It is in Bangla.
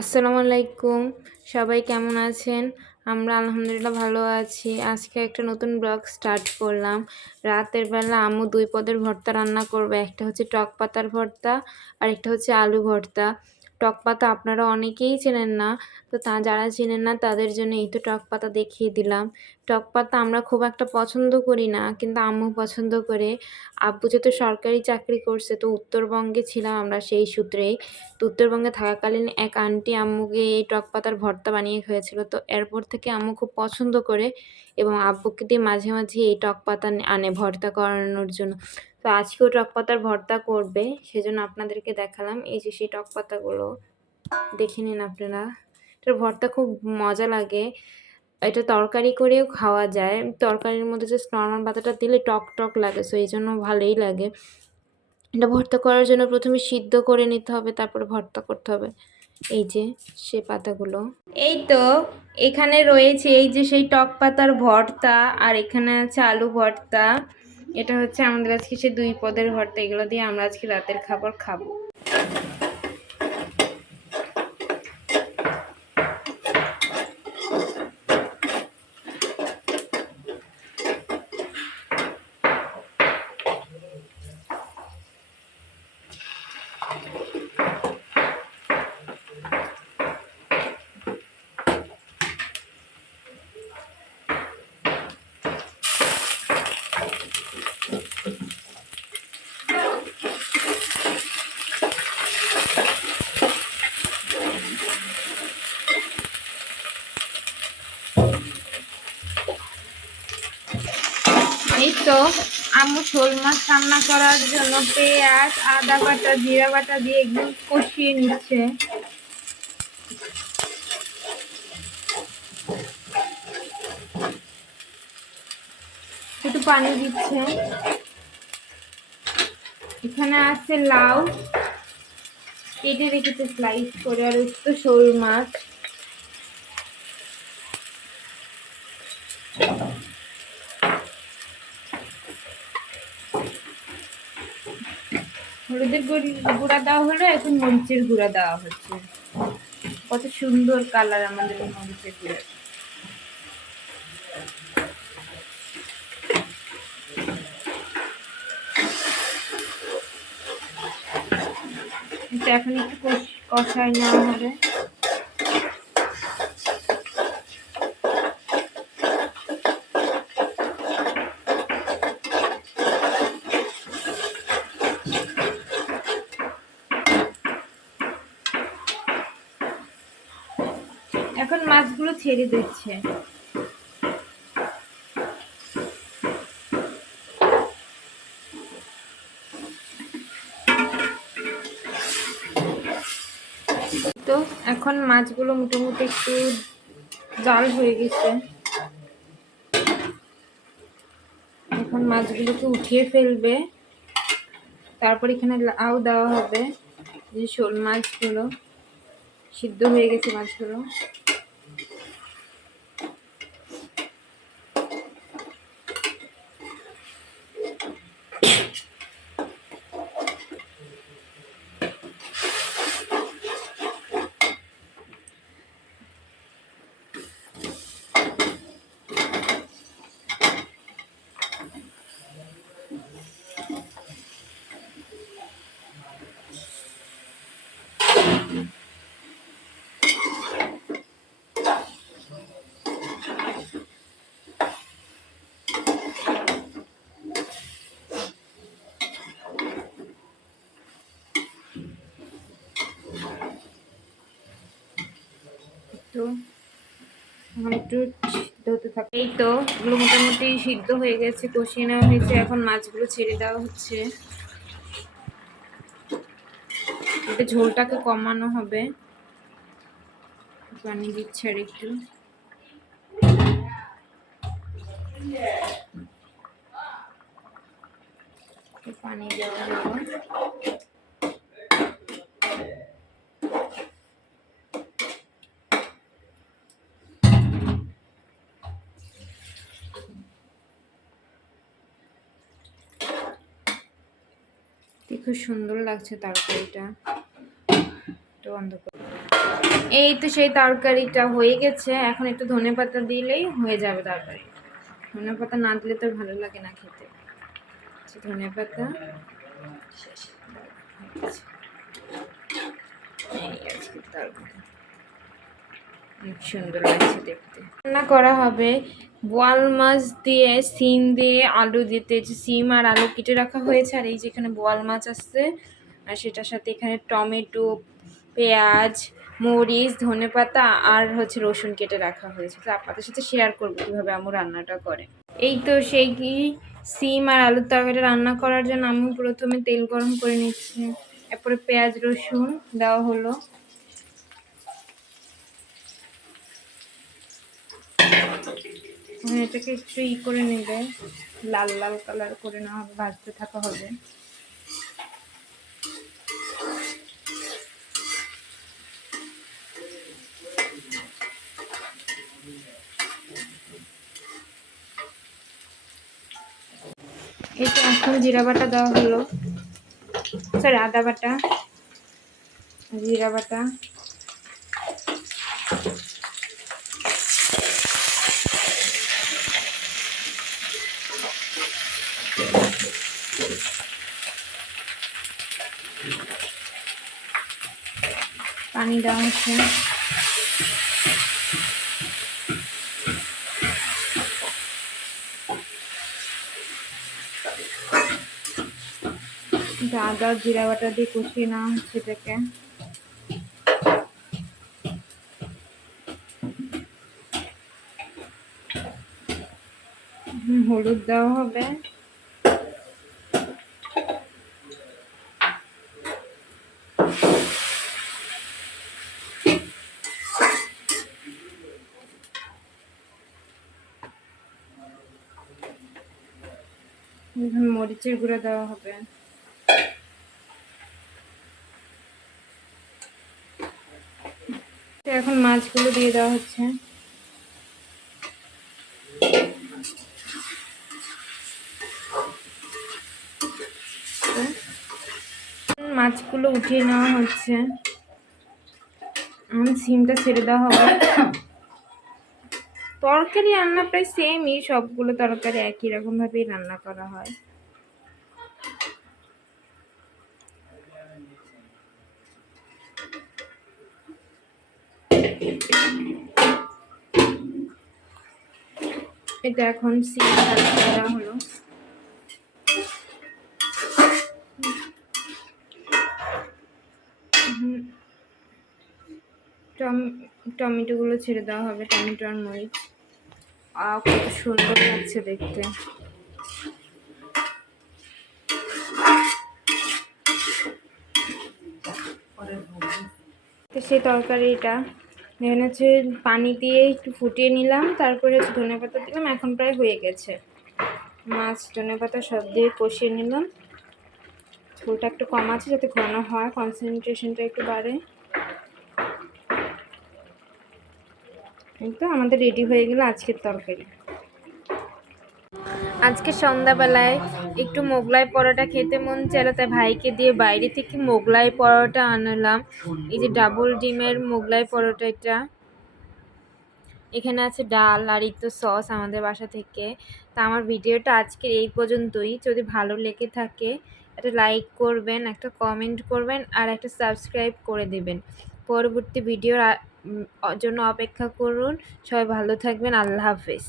আসসালামু আলাইকুম। সবাই কেমন আছেন? আমরা আলহামদুলিল্লাহ ভালো আছি। আজকে একটা নতুন ব্লগ স্টার্ট করলাম। রাতের বেলা আম্মু দুই পদের ভর্তা রান্না করবে। একটা হচ্ছে টক পাতার ভর্তা আর একটা হচ্ছে আলু ভর্তা। টক পাতা আপনারা অনেকেই চেনেন না। তো তা যারা চেনেন না, তাদের জন্য এই তো টক পাতা দেখিয়ে দিলাম। টক পাতা আমরা খুব একটা পছন্দ করি না, কিন্তু আম্মু পছন্দ করে। আব্বু যেহেতু সরকারি চাকরি করছে, তো উত্তরবঙ্গে ছিলাম আমরা সেই সূত্রেই। তো উত্তরবঙ্গে থাকাকালীন এক আন্টি আম্মুকে এই টক পাতার ভর্তা বানিয়ে খেয়েছিল তো এরপর থেকে আম্মু খুব পছন্দ করে এবং আব্বুকে দিয়ে মাঝে মাঝে এই টক পাতা আনে ভর্তা করানোর জন্য। তো আজকেও টক পাতার ভর্তা করবে, সেজন্য আপনাদেরকে দেখালাম। এই যে সেই টক পাতাগুলো, দেখে নিন আপনারা। এটার ভর্তা খুব মজা লাগে। এটা তরকারি করেও খাওয়া যায়। তরকারির মধ্যে জাস্ট নর্মাল পাতাটা দিলে টক টক লাগে সো এই জন্য ভালোই লাগে। এটা ভর্তা করার জন্য প্রথমে সিদ্ধ করে নিতে হবে, তারপরে ভর্তা করতে হবে। এই যে সে পাতাগুলো। এই তো এখানে রয়েছে এই যে সেই টক পাতার ভর্তা, আর এখানে আছে আলু ভর্তা। এটা হচ্ছে আমাদের আজকে সে দুই পদের ভর্তা, এগুলো দিয়ে আমরা আজকে রাতের খাবার খাব এই তো আম্মু শোল মাছ রান্না করার জন্য পেঁয়াজ, আদা বাটা, জিরা বাটা দিয়ে একদম কষিয়ে নিচ্ছে। একটু পানি দিচ্ছে। এখানে আছে লাউ। কেটে রেখেছে স্লাইস করে, আর তো শোল মাছ। হলুদের গুঁড়ি- দেওয়া হলো, এখন মরিচের গুঁড়া দেওয়া হচ্ছে। কত সুন্দর কালার আমাদের মরিচের গুঁড়া। এখন একটু কষ- কষায় নেওয়া হবে এখন মাছগুলো ছেড়ে দিচ্ছে। তো এখন মাছগুলো মোটামুটি একটু জাল হয়ে গেছে। এখন মাছগুলোকে উঠিয়ে ফেলবে। তারপর এখানে লাউ দেওয়া হবে, যে শোল মাছগুলো সিদ্ধ হয়ে গেছে মাছগুলো। তো এখন একটু হতে থাকে এই তো এগুলো মোটামুটি সিদ্ধ হয়ে গেছে, কষিয়ে নেওয়া হয়েছে। এখন মাছগুলো ছেড়ে দেওয়া হচ্ছে। এটা ঝোলটাকে কমানো হবে। পানি দিচ্ছে আর একটু পানি দেওয়া হলো খুব সুন্দর লাগছে তরকারিটা। একটু বন্ধ করে এই তো সেই তরকারিটা হয়ে গেছে। এখন একটু ধনে পাতা দিলেই হয়ে যাবে তরকারি। ধনে পাতা না দিলে তো ভালো লাগে না খেতে। আচ্ছা, ধনে পাতা। এই তরকারি। সুন্দর লাগছে দেখতে। রান্না করা হবে বোয়াল মাছ দিয়ে, সিম দিয়ে, আলু দিতে যে সিম আর আলু কেটে রাখা হয়েছে। আর এই যেখানে বোয়াল মাছ আসছে, আর সেটার সাথে এখানে টমেটো, পেঁয়াজ, মরিচ ধনেপাতা আর হচ্ছে রসুন কেটে রাখা হয়েছে। তো আপনাদের সাথে শেয়ার করব কীভাবে আমু রান্নাটা করে। এই তো সেই কি সিম আর আলুর তরকারি রান্না করার জন্য আমি প্রথমে তেল গরম করে নিচ্ছি, এরপরে পেঁয়াজ, রসুন দেওয়া হলো। এটাকে একটু ই করে নেবে। লাল লাল কালার করে নেওয়া হবে, ভাজতে থাকা হবে। তো এখন জিরা বাটা দেওয়া হলো। সরি আদা বাটা, জিরা বাটা। পানি দেওয়া হচ্ছে। আদা জিরা বাটা দিয়ে কষিয়ে নেওয়া হচ্ছে এটাকে। হলুদ দেওয়া হবে। মরিচের গুঁড়ো দেওয়া হবে। এখন মাছগুলো দিয়ে দেওয়া হচ্ছে। মাছগুলো উঠিয়ে নেওয়া হচ্ছে। সিমটা ছেড়ে দেওয়া হবে। তরকারি, রান্না প্রায় সেমই সবগুলো তরকারি একই রকমভাবেই রান্না করা হয়। এটা এখন সিম করা হলো। টম- টমেটোগুলো ছেড়ে দেওয়া হবে, টমেটো আর মরিচ। আহ, কত সুন্দর লাগছে দেখতে। তো সেই তরকারিটা। এখানে হচ্ছে পানি দিয়ে একটু ফুটিয়ে নিলাম, তারপরে হচ্ছে ধনে পাতা দিলাম, এখন প্রায় হয়ে গেছে। মাছ, ধনে পাতা সব দিয়ে কষিয়ে নিলাম। ঝোলটা একটু কম আছে, যাতে ঘন হয় কনসেন্ট্রেশনটা একটু বাড়ে। এই তো আমাদের রেডি হয়ে গেল আজকের তরকারি। আজকে সন্ধ্যাবেলায় একটু মোগলাই পরোটা খেতে মন চাইলো, তাই ভাইকে দিয়ে বাইরে থেকে মোগলাই পরোটা আনলাম। এই যে ডাবল ডিমের মোগলাই পরোটাটা এখানে আছে ডাল আর তো সস আমাদের বাসা থেকে। তা আমার ভিডিওটা আজকের এই পর্যন্তই। যদি ভালো লেগে থাকে, একটা লাইক করবেন, একটা কমেন্ট করবেন, আর একটা সাবস্ক্রাইব করে দেবেন। পরবর্তী ভিডিওর জন্য অপেক্ষা করুন। সবাই ভালো থাকবেন। আল্লাহ হাফেজ।